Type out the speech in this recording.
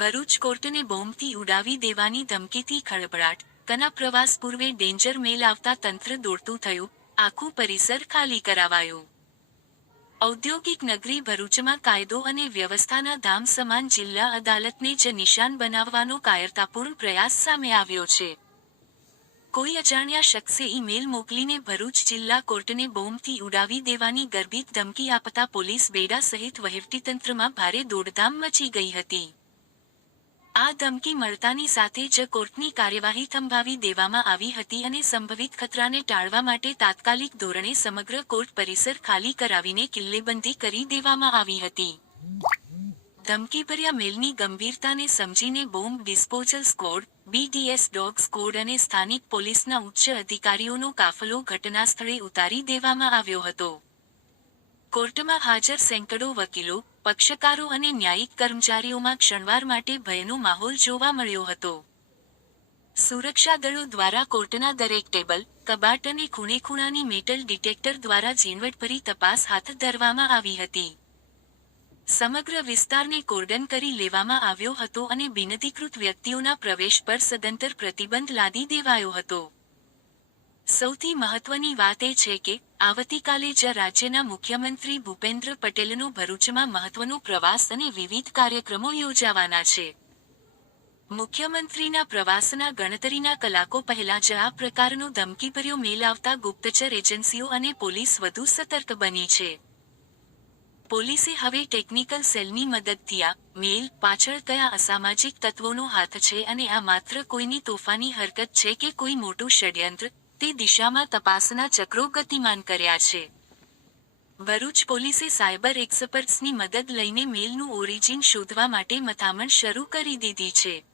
ભરૂચ કોર્ટને બોમ્બથી ઉડાવી દેવાની ધમકીથી ખળભળાટ, કના પ્રવાસ પૂર્વે ડેન્જર મેલ આવતા તંત્ર દોડતું થયું, આખું પરિસર ખાલી કરાવાયું. ઔદ્યોગિક નગરી ભરૂચમાં કાયદો અને વ્યવસ્થાના ધામ સમાન જિલ્લા અદાલતને જ નિશાન બનાવવાનો કાયરતાપૂર્ણ પ્રયાસ સામે આવ્યો છે. કોઈ અજાણ્યા શખ્સે ઈમેલ મોકલીને ભરૂચ જિલ્લા કોર્ટને બોમ્બથી ઉડાવી દેવાની ગર્ભિત ધમકી આપતા પોલીસ બેડા સહિત વહીવટીતંત્રમાં ભારે દોડધામ મચી ગઈ હતી. આ ધમકી મળતાની સાથે જ કોર્ટની કાર્યવાહી થંભાવી દેવામાં આવી હતી અને સંભવિત ખતરાને ટાળવા માટે તાત્કાલિક ધોરણે સમગ્ર કોર્ટ પરિસર ખાલી કરાવીને કિલ્લેબંધી કરી દેવામાં આવી હતી. ધમકીભર્યા મેલની ગંભીરતાને સમજીને bomb disposal squad, BDS dog squad અને સ્થાનિક પોલીસના ઉચ્ચ અધિકારીઓનો કાફલો ઘટનાસ્થળે ઉતારી દેવામાં આવ્યો હતો. કોર્ટમાં હાજર સેંકડો વકીલો, પક્ષકારો અને ન્યાયિક કર્મચારીઓમાં ક્ષણવાર માટે ભયનો માહોલ જોવા મળ્યો હતો. સુરક્ષાદળો દ્વારા કોર્ટના દરેક ટેબલ, કબાટ અને ખૂણે-ખૂણાની મેટલ ડિટેક્ટર દ્વારા ઝીણવટભરી તપાસ હાથ ધરવામાં આવી હતી. સમગ્ર વિસ્તારને કોર્ડન કરી લેવામાં આવ્યો હતો અને બિનઅધિકૃત વ્યક્તિઓના પ્રવેશ પર સદંતર પ્રતિબંધ લાદી દેવાયો હતો. સૌથી મહત્વની વાત એ છે કે, આવતીકાલે જ રાજ્યના મુખ્યમંત્રી ભૂપેન્દ્ર પટેલનો ભરૂચમાં મહત્વનો પ્રવાસ અને વિવિધ કાર્યક્રમો યોજાવાના છે. મુખ્યમંત્રીના પ્રવાસના ગણતરીના કલાકો પહેલા જ આ પ્રકારનો ધમકીભર્યો મેલ આવતા ગુપ્તચર એજન્સીઓ અને પોલીસ વધુ સતર્ક બની છે. પોલીસે હવે ટેકનિકલ સેલની મદદથી આ મેલ પાછળ કયા અસામાજિક તત્વોનો હાથ છે અને આ માત્ર કોઈની તોફાની હરકત છે કે કોઈ મોટું ષડયંત્ર, તે દિશામાં તપાસના ચક્રો ગતિમાન કર્યા છે. ભરૂચ પોલીસે સાયબર એક્સપર્ટ્સની મદદ લઈને મેલનું ઓરિજિન શોધવા માટે મથામણ શરૂ કરી દીધી છે.